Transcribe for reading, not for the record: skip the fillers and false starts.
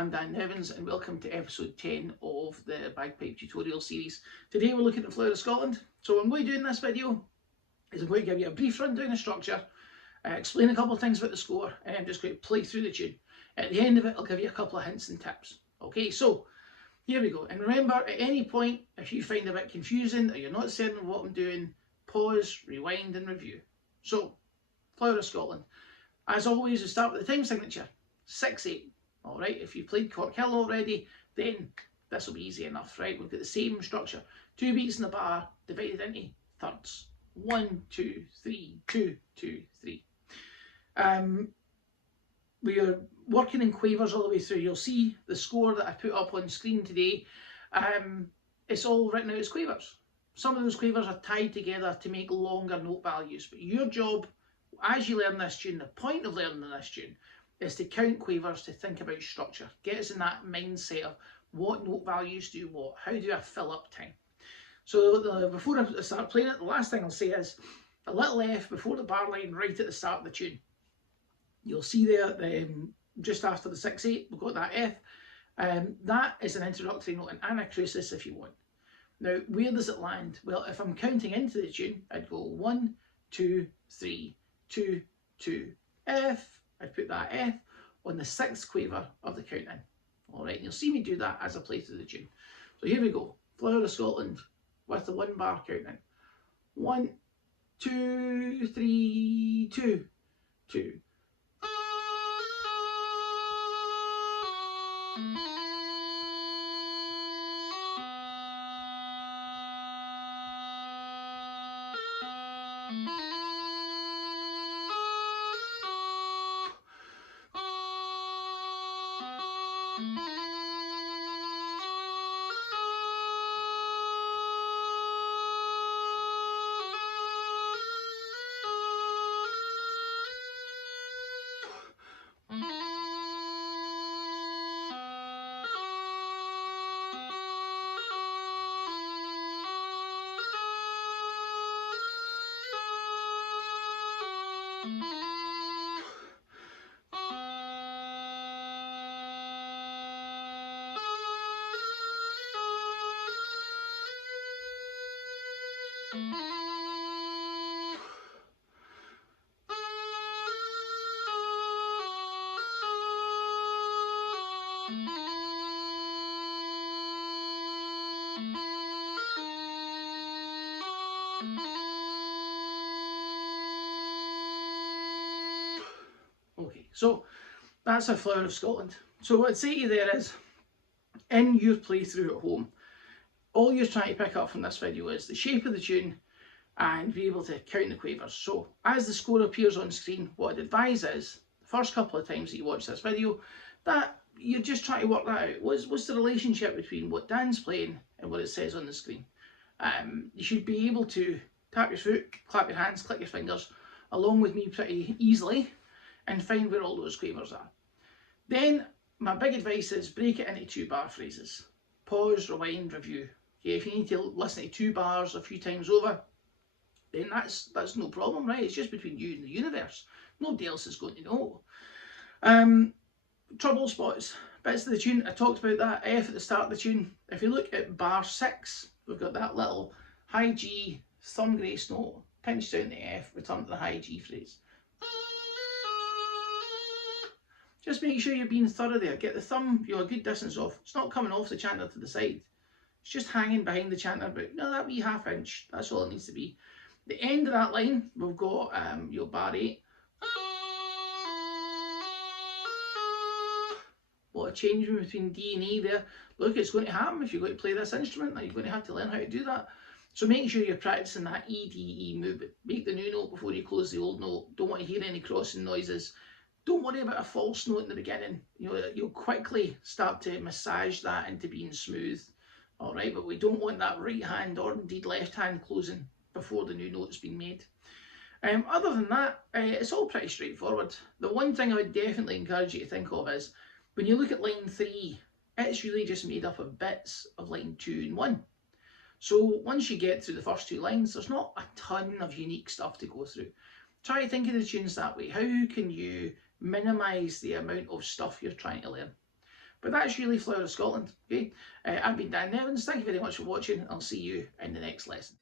I'm Dan Nevans and welcome to episode 10 of the bagpipe tutorial series. Today we're looking at the Flower of Scotland. So what I'm going to do in this video is I'm going to give you a brief rundown of structure, explain a couple of things about the score, and I'm just going to play through the tune. At the end of it I'll give you a couple of hints and tips. Okay, so here we go. And remember, at any point if you find it a bit confusing or you're not certain what I'm doing, pause, rewind and review. So, Flower of Scotland. As always, we start with the time signature, 6/8. Alright, if you've played Cork Hill already, then this will be easy enough, right? We've got the same structure. 2 beats in the bar, divided into thirds. 1, 2, 3, 2, 2, 3. We are working in quavers all the way through. You'll see the score that I put up on screen today. It's all written out as quavers. Some of those quavers are tied together to make longer note values, but your job as you learn this tune, the point of learning this tune, is to count quavers, to think about structure. Get us in that mindset of what note values do what, how do I fill up time. So before I start playing it, the last thing I'll say is a little F before the bar line right at the start of the tune. You'll see there, just after the 6/8, we've got that F. That is an introductory note, an anacrusis if you want. Now, where does it land? Well, if I'm counting into the tune, I'd go 1, 2, 3, 2, 2, F. I'd put that F on the 6th quaver of the count in. Alright, and you'll see me do that as I play through the tune. So here we go. Flower of Scotland with the 1 bar count in. 1, 2, 3, 2, 2. Okay, so that's a Flower of Scotland. So what I'd say to you there is, in your playthrough at home, all you're trying to pick up from this video is the shape of the tune and be able to count the quavers. So as the score appears on screen, what I'd advise is, the first couple of times that you watch this video, that you're just trying to work that out. What's the relationship between what Dan's playing and what it says on the screen? You should be able to tap your foot, clap your hands, click your fingers, along with me pretty easily, and find where all those quavers are. Then my big advice is break it into 2 bar phrases. Pause, rewind, review. Okay, if you need to listen to 2 bars a few times over, then that's no problem, right? It's just between you and the universe. Nobody else is going to know. Trouble spots, bits of the tune, I talked about that F at the start of the tune. If you look at bar 6, we've got that little high G thumb grace note, pinched down the F, return to the high G phrase. Just make sure you're being thorough there. Get the thumb, a good distance off. It's not coming off the chanter to the side. It's just hanging behind the chanter, but that wee ½ inch. That's all it needs to be. The end of that line, we've got your bar 8. What a change between D and E there. Look, it's going to happen if you're going to play this instrument. You're going to have to learn how to do that. So make sure you're practicing that E, D, E movement. Make the new note before you close the old note. Don't want to hear any crossing noises. Don't worry about a false note in the beginning. You'll quickly start to massage that into being smooth. Alright, but we don't want that right hand or indeed left hand closing before the new note's been made. Other than that, it's all pretty straightforward. The one thing I would definitely encourage you to think of is, when you look at line 3, it's really just made up of bits of line 2 and 1. So once you get through the first 2 lines, there's not a ton of unique stuff to go through. Try to think of the tunes that way. How can you minimise the amount of stuff you're trying to learn? But that's really Flower of Scotland. Okay, I've been Dan Nevans. Thank you very much for watching. I'll see you in the next lesson.